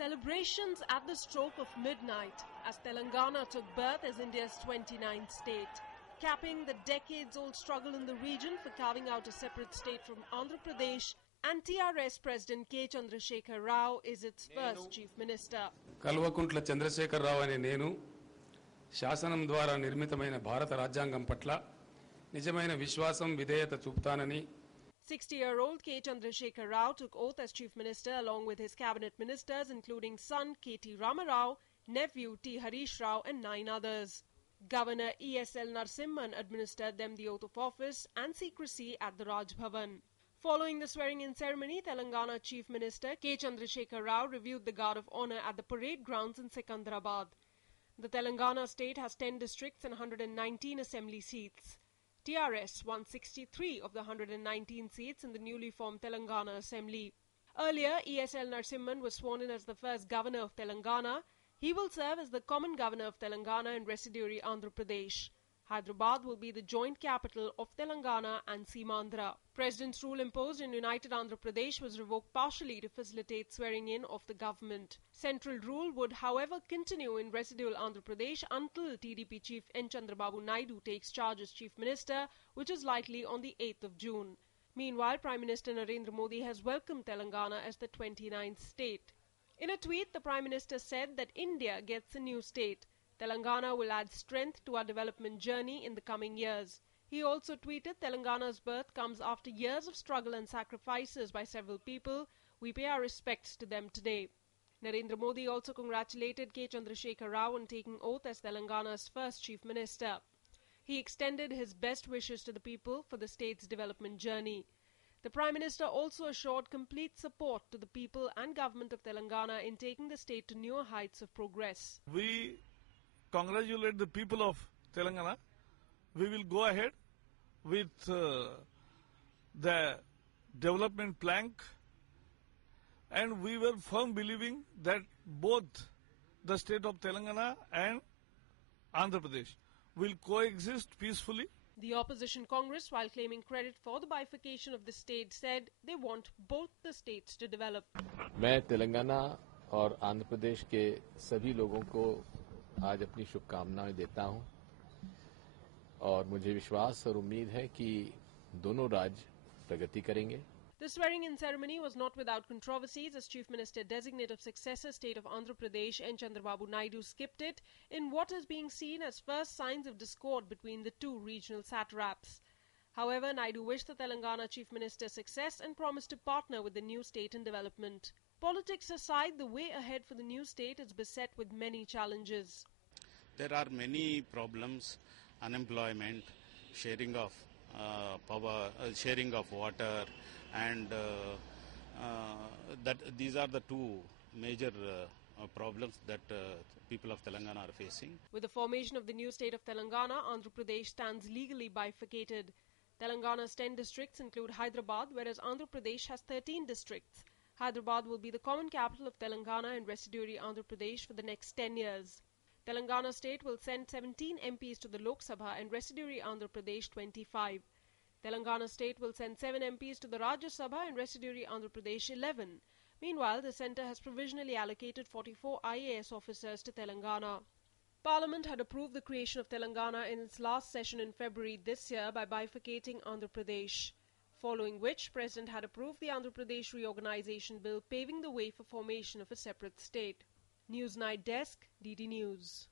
Celebrations at the stroke of midnight as Telangana took birth as India's 29th state, capping the decades-old struggle in the region for carving out a separate state from Andhra Pradesh, and TRS President K. Chandrasekhar Rao is its first Chief Minister. Kalvakuntla Chandrasekhar Rao ane nenu శాసనం ద్వారా నిర్మితమైన భారత రాజ్యాంగం పట్ల నిజమైన విశ్వాసం విధేయత చూపుతానని 60-year-old K. Chandrasekhar Rao took oath as Chief Minister along with his cabinet ministers including son K.T. Rama Rao, nephew T. Harish Rao and 9 others. Governor E.S.L. Narasimhan administered them the oath of office and secrecy at the Raj Bhavan. Following the swearing-in ceremony, Telangana Chief Minister K. Chandrasekhar Rao reviewed the Guard of Honour at the parade grounds in Secunderabad. The Telangana state has 10 districts and 119 assembly seats. TRS won 63 of the 119 seats in the newly formed Telangana Assembly. Earlier, E.S.L. Narasimhan was sworn in as the first governor of Telangana. He will serve as the common governor of Telangana and residuary Andhra Pradesh. Hyderabad will be the joint capital of Telangana and Seemandhra. President's rule imposed in United Andhra Pradesh was revoked partially to facilitate swearing-in of the government. Central rule would, however, continue in residual Andhra Pradesh until TDP chief N. Chandrababu Naidu takes charge as Chief Minister, which is likely on the 8th of June. Meanwhile, Prime Minister Narendra Modi has welcomed Telangana as the 29th state. In a tweet, the Prime Minister said that India gets a new state. Telangana will add strength to our development journey in the coming years. He also tweeted, Telangana's birth comes after years of struggle and sacrifices by several people. We pay our respects to them today. Narendra Modi also congratulated K. Chandrasekhar Rao on taking oath as Telangana's first Chief Minister. He extended his best wishes to the people for the state's development journey. The Prime Minister also assured complete support to the people and government of Telangana in taking the state to newer heights of progress. We congratulate the people of Telangana. We will go ahead with the development plank, and we were firm believing that both the state of Telangana and Andhra Pradesh will coexist peacefully. The opposition Congress, while claiming credit for the bifurcation of the state, said they want both the states to develop. मैं तेलंगाना और आंध्र प्रदेश के सभी लोगों को आज अपनी शुभकामनाएं देता हूं और मुझे विश्वास और उम्मीद है कि दोनों राज्य प्रगति करेंगे. The swearing-in ceremony was not without controversies as Chief Minister designate of successor state of Andhra Pradesh N. Chandrababu Naidu skipped it in what is being seen as first signs of discord between the two regional satraps. However, Naidu wished the Telangana Chief Minister success and promised to partner with the new state in development. Politics aside, the way ahead for the new state is beset with many challenges. There are many problems: unemployment, sharing of power, sharing of water, and that these are the two major problems that people of Telangana are facing. With the formation of the new state of Telangana, Andhra Pradesh stands legally bifurcated. Telangana's 10 districts include Hyderabad, whereas Andhra Pradesh has 13 districts. Hyderabad will be the common capital of Telangana and residuary Andhra Pradesh for the next 10 years. Telangana state will send 17 MPs to the Lok Sabha and residuary Andhra Pradesh 25. Telangana state will send 7 MPs to the Rajya Sabha and residuary Andhra Pradesh 11. Meanwhile, the centre has provisionally allocated 44 IAS officers to Telangana. Parliament had approved the creation of Telangana in its last session in February this year by bifurcating Andhra Pradesh, following which President had approved the Andhra Pradesh Reorganisation Bill paving the way for formation of a separate state. Newsnight Desk, DD News.